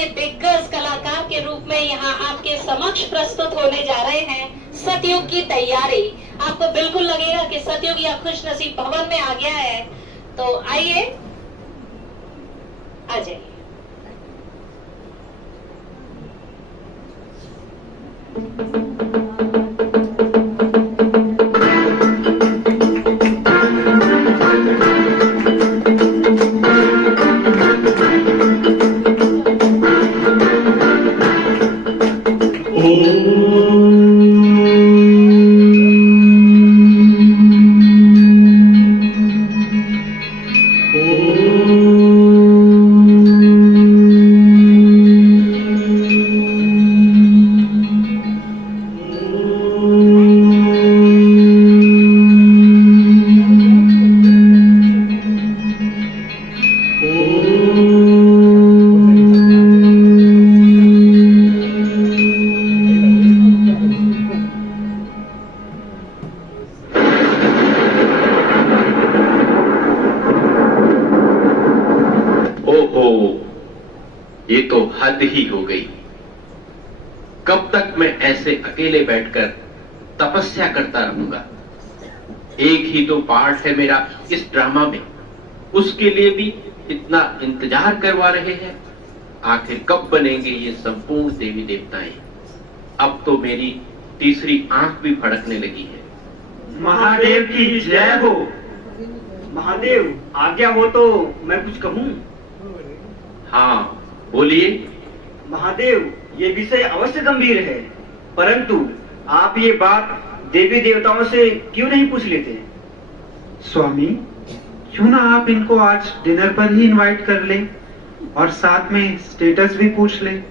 बड़े दिग्गज कलाकार के रूप में यहाँ आपके समक्ष प्रस्तुत होने जा रहे हैं सतयुग की तैयारी। आपको बिल्कुल लगेगा कि सतयुग या खुश नसीब भवन में आ गया है। तो आइए, आ जाइए। ये तो हद ही हो गई। कब तक मैं ऐसे अकेले बैठकर तपस्या करता रहूंगा? एक ही तो पार्ट है मेरा इस ड्रामा में, उसके लिए भी इतना इंतजार करवा रहे हैं। आखिर कब बनेंगे ये संपूर्ण देवी देवताएं? अब तो मेरी तीसरी आंख भी फड़कने लगी है। महादेव की जय हो। महादेव, आज्ञा हो तो मैं कुछ कहूं? हाँ, बोलिए। महादेव, ये विषय अवश्य गंभीर है, परंतु आप ये बात देवी देवताओं से क्यों नहीं पूछ लेते? स्वामी, क्यों ना आप इनको आज डिनर पर ही इनवाइट कर लें और साथ में स्टेटस भी पूछ लें।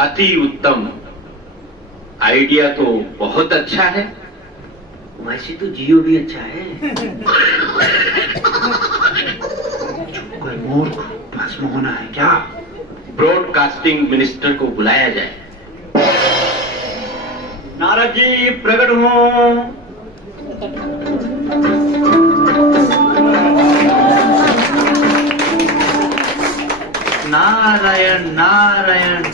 अति उत्तम, आइडिया तो बहुत अच्छा है। वैसे तो जियो भी अच्छा है। कोई मूर्ख भस्म होना है क्या? ब्रॉडकास्टिंग मिनिस्टर को बुलाया जाए। नारद जी प्रकट हो। नारायण नारायण,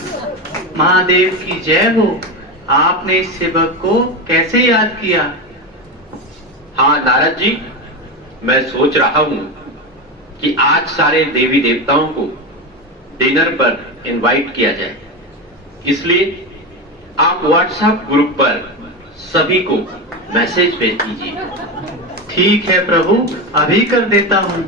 महादेव की जय हो। आपने इस सेवक को कैसे याद किया? हाँ नारद जी, मैं सोच रहा हूं कि आज सारे देवी देवताओं को डिनर पर इनवाइट किया जाए, इसलिए आप व्हाट्सएप ग्रुप पर सभी को मैसेज भेज दीजिए। ठीक है प्रभु, अभी कर देता हूँ।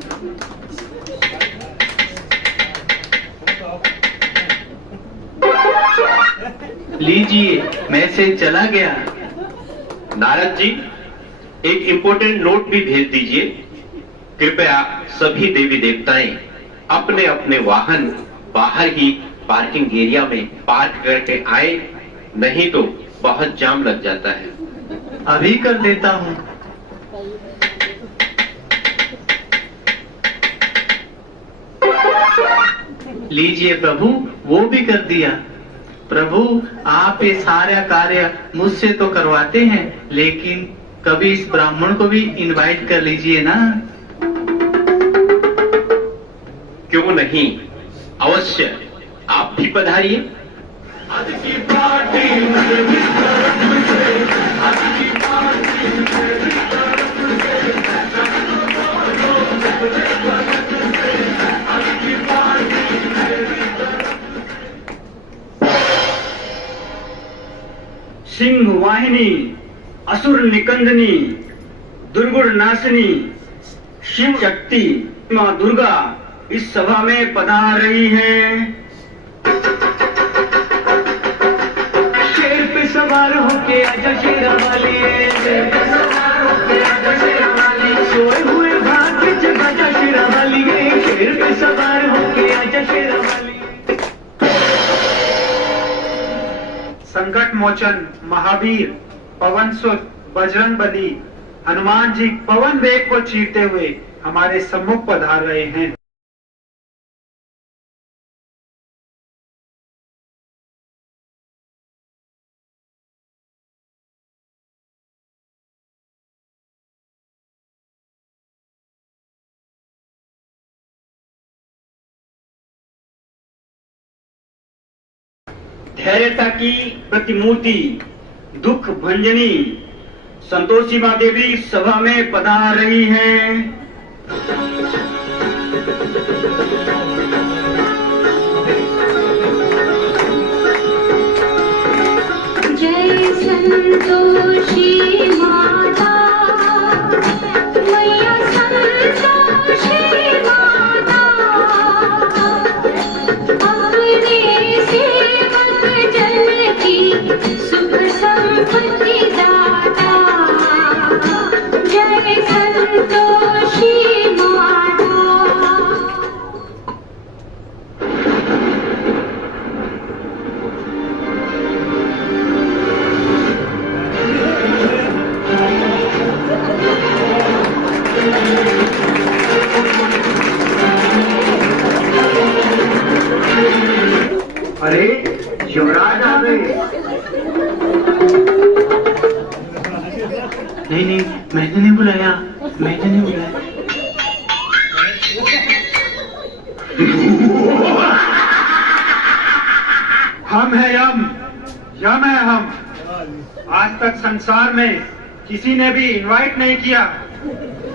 लीजिए, मैसेज चला गया। नारद जी, एक इंपॉर्टेंट नोट भी भेज दीजिए। कृपया सभी देवी देवताएं अपने अपने वाहन बाहर ही पार्किंग एरिया में पार्क करके आए, नहीं तो बहुत जाम लग जाता है। अभी कर देता हूँ। लीजिए प्रभु, वो भी कर दिया। प्रभु, आप ये सारा कार्य मुझसे तो करवाते हैं, लेकिन कभी इस ब्राह्मण को भी इनवाइट कर लीजिए ना। क्यों नहीं, अवश्य, आप भी पधारिए। सिंह वाहिनी, असुर निकंदनी, दुर्गुण नाशनी, शिव शक्ति माँ दुर्गा इस सभा में पधार रही है। शेर पे सवार होके आजा शेरा वाली, शेर पे सवार होके आजा शेरा वाली, सोए हुए भाग्य जगा जा शेरा वाली, शेर पे सवार होके आजा शेरा वाली। संकट मोचन महावीर, पवन सुत बजरंग बली, हनुमान जी पवन वेग को चीरते हुए हमारे सम्मुख पधार रहे हैं। धैर्यता की प्रतिमूर्ति, दुख भंजनी संतोषी माँ देवी सभा में पधार रही हैं। जय संतोषी माता, मैया संतोषी माता, अपने सेवक जन की सुख संपत्ति दाता। जय संतोषी माता। अरे युवराज आ गए। नहीं, मैंने नहीं बुलाया, मैंने नहीं बुलाया। हम है यम है हम। आज तक संसार में किसी ने भी इनवाइट नहीं किया,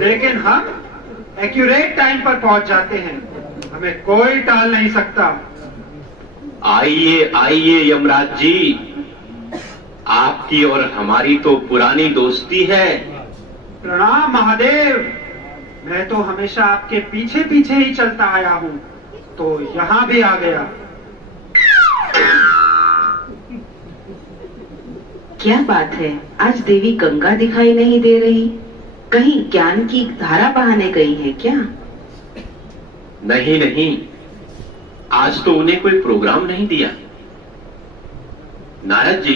लेकिन हम एक्यूरेट टाइम पर पहुंच जाते हैं, हमें कोई टाल नहीं सकता। आइए आइए यमराज जी, आपकी और हमारी तो पुरानी दोस्ती है। प्रणाम महादेव। मैं तो हमेशा आपके पीछे पीछे ही चलता आया हूँ, तो यहाँ भी आ गया। क्या बात है, आज देवी गंगा दिखाई नहीं दे रही? कहीं ज्ञान की धारा बहाने गई है क्या? नहीं नहीं, आज तो उन्हें कोई प्रोग्राम नहीं दिया। नारद जी,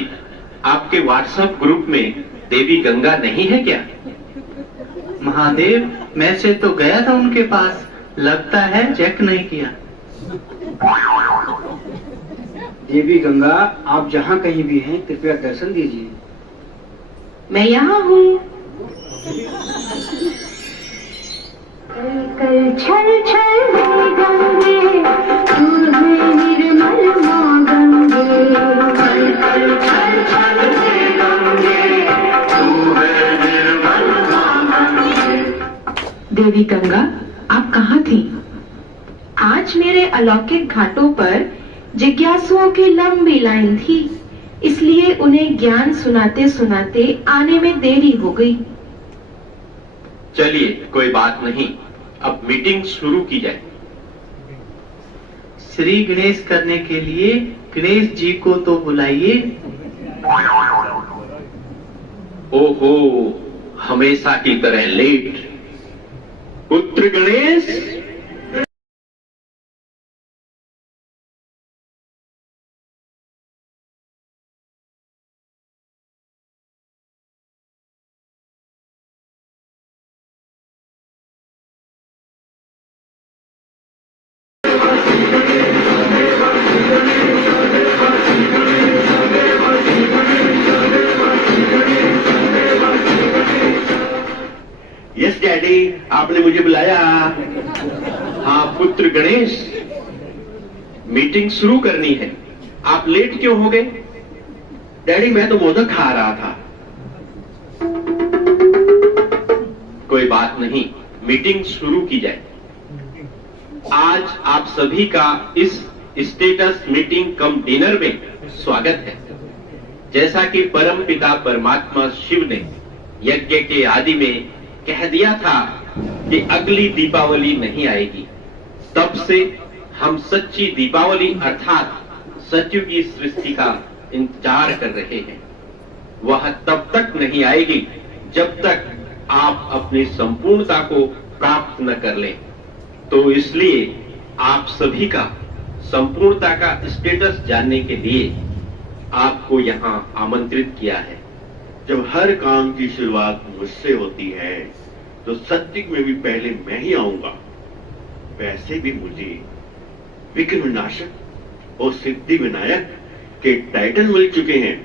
आपके व्हाट्सएप ग्रुप में देवी गंगा नहीं है क्या? महादेव, मैसेज तो गया था उनके पास, लगता है चेक नहीं किया। देवी गंगा, आप जहाँ कहीं भी हैं, कृपया दर्शन दीजिए। मैं यहाँ हूँ। कल छल छल में गंगे, तू है निर्मल माँ गंगे। कल छल छल में गंगे, तू है निर्मल माँ गंगे। देवी गंगा, आप कहाँ थी? आज मेरे अलौकिक घाटों पर जिज्ञासुओं की लंबी लाइन थी, इसलिए उन्हें ज्ञान सुनाते सुनाते आने में देरी हो गई। चलिए, कोई बात नहीं, अब मीटिंग शुरू की जाए। श्री गणेश करने के लिए गणेश जी को तो बुलाइए। ओहो, हमेशा की तरह लेट। पुत्र गणेश, यस डैडी, आपने मुझे बुलाया। हाँ पुत्र गणेश, मीटिंग शुरू करनी है। आप लेट क्यों हो गए? डैडी, मैं तो मोदक खा रहा था। कोई बात नहीं, मीटिंग शुरू की जाए। आज आप सभी का इस स्टेटस मीटिंग कम डिनर में स्वागत है। जैसा कि परम पिता परमात्मा शिव ने यज्ञ के आदि में कह दिया था कि अगली दीपावली नहीं आएगी, तब से हम सच्ची दीपावली अर्थात सत्युगी सृष्टि का इंतजार कर रहे हैं। वह तब तक नहीं आएगी जब तक आप अपनी संपूर्णता को प्राप्त न कर लें। तो इसलिए आप सभी का संपूर्णता का स्टेटस जानने के लिए आपको यहाँ आमंत्रित किया है। जब हर काम की शुरुआत मुझसे होती है तो सत्युग में भी पहले मैं ही आऊंगा। वैसे भी मुझे विघ्न विनाशक और सिद्धि विनायक के टाइटल मिल चुके हैं,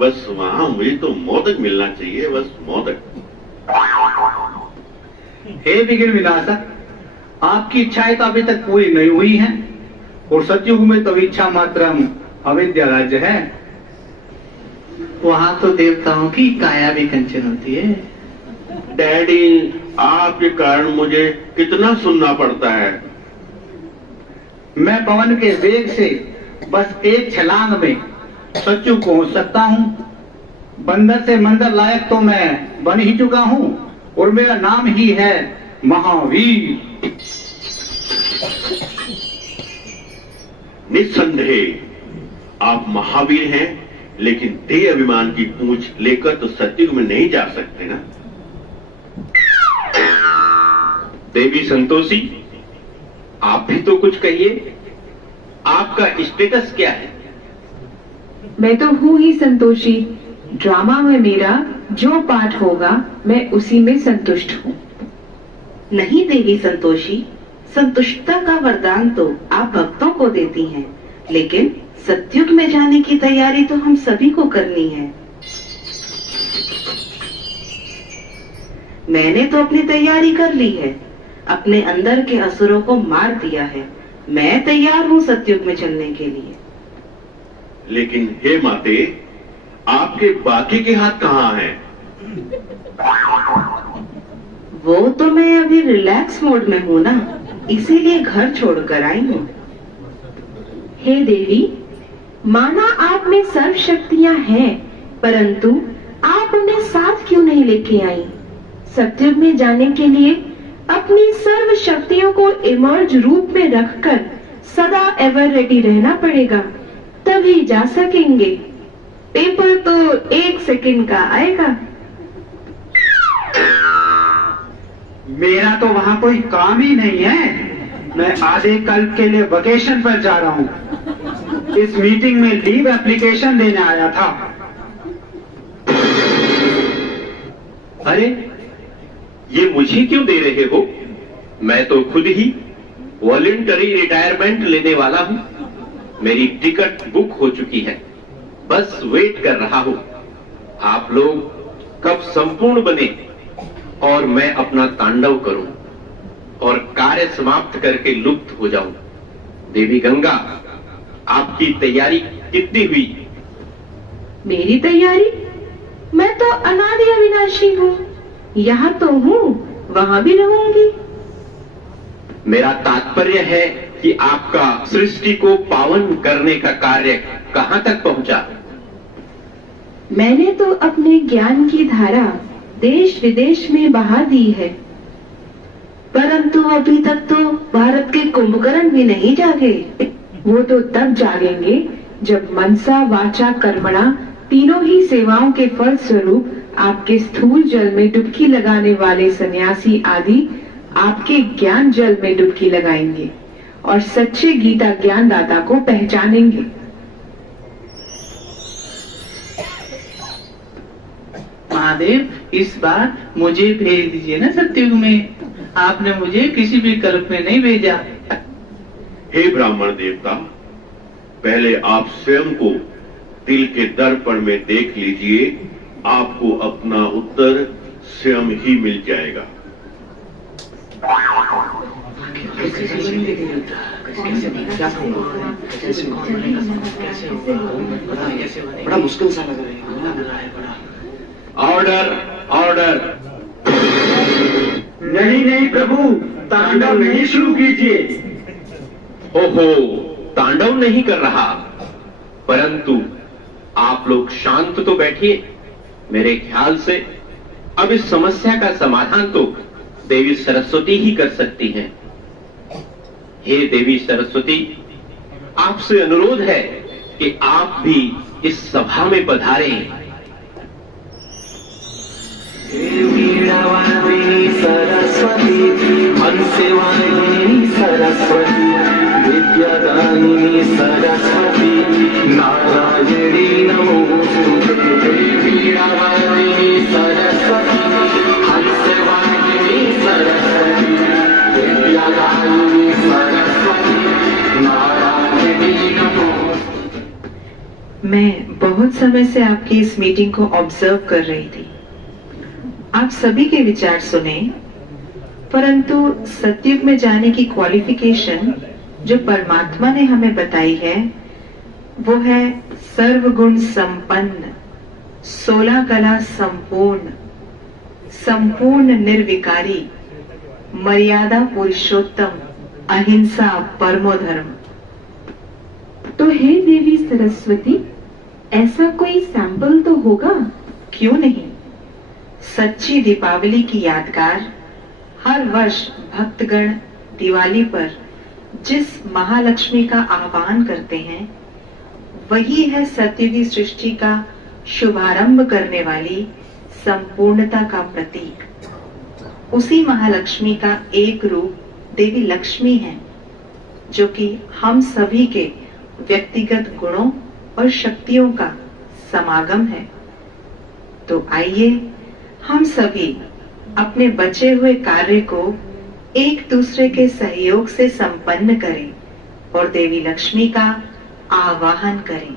बस वहां मुझे तो मोदक मिलना चाहिए, बस मोदक। हे विघ्न विनाशक, आपकी इच्छाएं तो अभी तक पूरी नहीं हुई हैं और सतयुग में तो इच्छा मात्र अविद्या राज्य है। वहाँ तो देवताओं की काया भी कंचन होती है। डैडी, आपके कारण मुझे कितना सुनना पड़ता है। मैं पवन के वेग से बस एक छलांग में सत्युग पहुंच सकता हूँ। बंदर से मंदर लायक तो मैं बन ही चुका हूँ और मेरा नाम ही है महावीर। निस्संदेह आप महावीर हैं, लेकिन देह अभिमान की पूंछ लेकर तो सत्युग में नहीं जा सकते ना। देवी संतोषी, आप भी तो कुछ कहिए। आपका स्टेटस क्या है? मैं तो हूँ ही संतोषी। ड्रामा में मेरा जो पार्ट होगा मैं उसी में संतुष्ट हूँ। नहीं देवी संतोषी, संतुष्टता का वरदान तो आप भक्तों को देती हैं, लेकिन सत्युग में जाने की तैयारी तो हम सभी को करनी है। मैंने तो अपनी तैयारी कर ली है, अपने अंदर के असुरों को मार दिया है। मैं तैयार हूँ सत्युग में चलने के लिए। लेकिन हे माते, आपके बाकी के हाथ कहाँ हैं? वो तो मैं अभी रिलैक्स मोड में हूँ ना, इसीलिए घर छोड़कर आई हूँ। हे देवी, माना आप में सर्व शक्तियाँ हैं, परंतु आप उन्हें साथ क्यों नहीं लेके आई? सत्युग में जाने के लिए अपनी सर्व शक्तियों को इमर्ज रूप में रखकर सदा एवर रेडी रहना पड़ेगा, तभी जा सकेंगे। पेपर तो 1 सेकंड का आएगा। मेरा तो वहाँ कोई काम ही नहीं है। मैं आधे कल्प के लिए वेकेशन पर जा रहा हूँ। इस मीटिंग में लीव एप्लीकेशन देने आया था। अरे, ये मुझे क्यों दे रहे हो? मैं तो खुद ही वॉलंटरी रिटायरमेंट लेने वाला हूँ। मेरी टिकट बुक हो चुकी है, बस वेट कर रहा हूँ। आप लोग कब संपूर्ण बने और मैं अपना तांडव करूं और कार्य समाप्त करके लुप्त हो जाऊं। देवी गंगा, आपकी तैयारी कितनी हुई? मेरी तैयारी? मैं तो अनादि अविनाशी हूँ। यहाँ तो हूँ, वहाँ भी रहूंगी। मेरा तात्पर्य है कि आपका सृष्टि को पावन करने का कार्य कहाँ तक पहुँचा? मैंने तो अपने ज्ञान की धारा देश विदेश में बहा दी है, परंतु अभी तक तो भारत के कुंभकर्ण भी नहीं जागे। वो तो तब जागेंगे जब मनसा वाचा कर्मणा तीनों ही सेवाओं के फल स्वरूप आपके स्थूल जल में डुबकी लगाने वाले सन्यासी आदि आपके ज्ञान जल में डुबकी लगाएंगे और सच्चे गीता ज्ञान दाता को पहचानेंगे। महादेव, इस बार मुझे भेज दीजिए ना सत्युग में। आपने मुझे किसी भी कल्प में नहीं भेजा। हे ब्राह्मण देवता, पहले आप स्वयं को दिल के दर्पण में देख लीजिए, आपको अपना उत्तर स्वयं ही मिल जाएगा। बड़ा मुश्किल सा लग रहा है। Order, order. नहीं प्रभु, तांडव नहीं शुरू कीजिए। ओहो, तांडव नहीं कर रहा, परंतु आप लोग शांत तो बैठिए। मेरे ख्याल से अब इस समस्या का समाधान तो देवी सरस्वती ही कर सकती हैं। हे देवी सरस्वती, आपसे अनुरोध है कि आप भी इस सभा में पधारें। वीणावादिनी सरस्वती, मनसेवादिनी सरस्वती, विद्यादायिनी सरस्वती, नारायणी नमोस्तुते। वीणावादिनी सरस्वती, मनसेवादिनी सरस्वती, विद्यादायिनी सरस्वती, नारायणी नमोस्तुते। मैं बहुत समय से आपकी इस मीटिंग को ऑब्जर्व कर रही थी। आप सभी के विचार सुने, परंतु सत्युग में जाने की क्वालिफिकेशन जो परमात्मा ने हमें बताई है, वो है सर्वगुण संपन्न, 16 कला संपूर्ण, संपूर्ण निर्विकारी, मर्यादा पुरुषोत्तम, अहिंसा परमो धर्म। तो हे देवी सरस्वती, ऐसा कोई सैंपल तो होगा? क्यों नहीं। सच्ची दीपावली की यादगार हर वर्ष भक्तगण दिवाली पर जिस महालक्ष्मी का आह्वान करते हैं, वही है सत्युगी सृष्टि का शुभारंभ करने वाली संपूर्णता का प्रतीक। उसी महालक्ष्मी का एक रूप देवी लक्ष्मी है, जो कि हम सभी के व्यक्तिगत गुणों और शक्तियों का समागम है। तो आइए हम सभी अपने बचे हुए कार्य को एक दूसरे के सहयोग से संपन्न करें और देवी लक्ष्मी का आवाहन करें।